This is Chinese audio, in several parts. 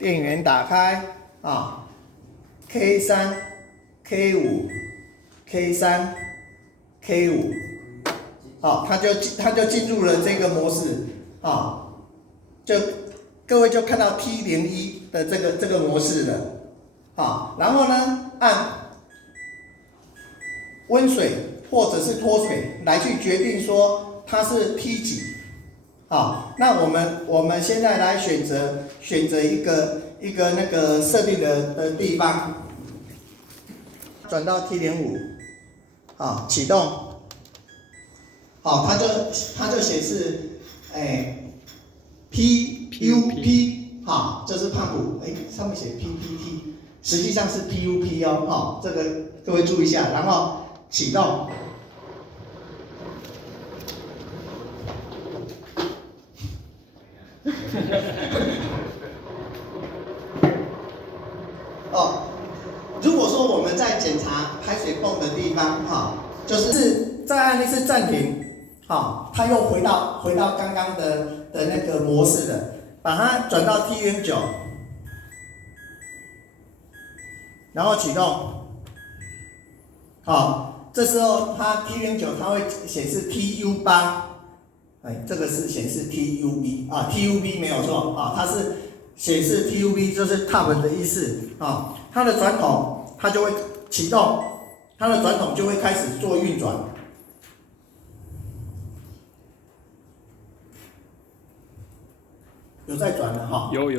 电源打开啊 ，K3、K5、K3、K5， 好，它就进入了这个模式啊，各位就看到 T01的这个模式了，好，然后呢按温水或者是脱水来去决定说它是 T 几。好，那我们现在来选择一个那个设定的地方，转到 T05， 好，启动，好，它就显示PUP， 好，这是胖虎，上面写 PPT， 实际上是 PUP 哦，好，这个各位注意一下，然后启动。哦，如果说我们在检查排水泵的地方，哈，就是在按一次暂停，好，它又回到刚刚的那个模式了，把它转到 T09， 然后启动，好，这时候它 T09 它会显示 TU8。这个是显示 TUB 啊 ，TUB 没有错啊，它是显示 TUB 就是 top 的意思啊。它的转筒它就会启动，它的转筒就会开始做运转。有在转的哈？有。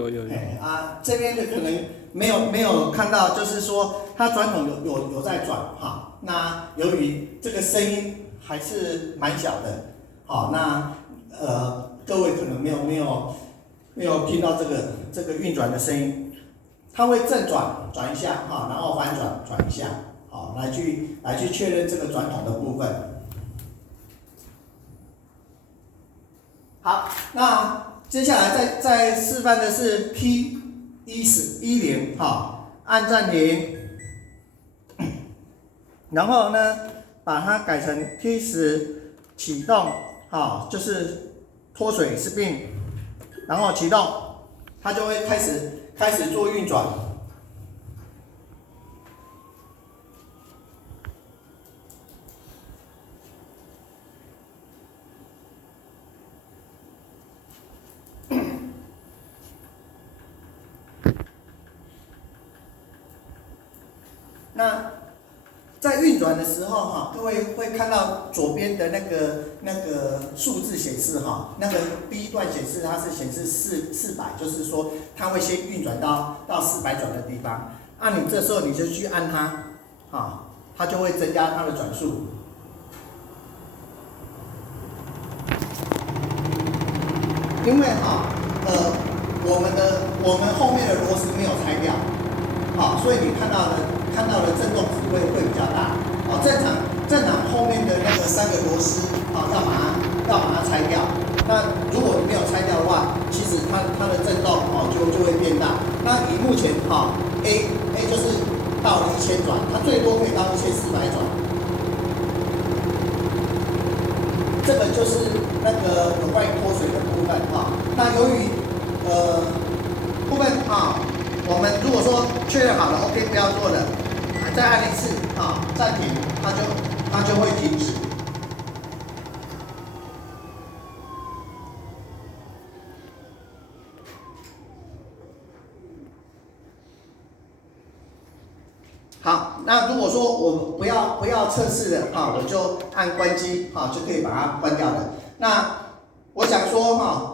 这边的可能没有看到，就是说它转筒有在转哈。那由于这个声音还是蛮小的。好，那各位可能没有听到这个运转的声音，它会正转一下哈，然后反转一下，好，来去确认这个转筒的部分。好，那接下来再示范的是 T10， 哈，按暂停，然后呢把它改成 T10 启动。好，就是脱水spin，然后启动，它就会开始做运转。那在运转的时候哈，各位会看到左边的那个数字显示哈，那个第一段显示它是显示400，就是说它会先运转到400转的地方。你这时候你就去按它，它就会增加它的转速。因为我们后面的螺丝没有拆掉，所以你看到的振动值会比较大。正常后面的那个3个螺丝要把它拆掉。那如果你没有拆掉的话，其实它的振动就会变大。那以目前A 就是到了1000转，它最多可以到1400转。这个就是那个有关于脱水的部分那由于部分我们如果说确认好了 ，OK 不要做了，再按一次暂停，它就会停止。好，那如果说我不要测试了我就按关机就可以把它关掉了。那我想说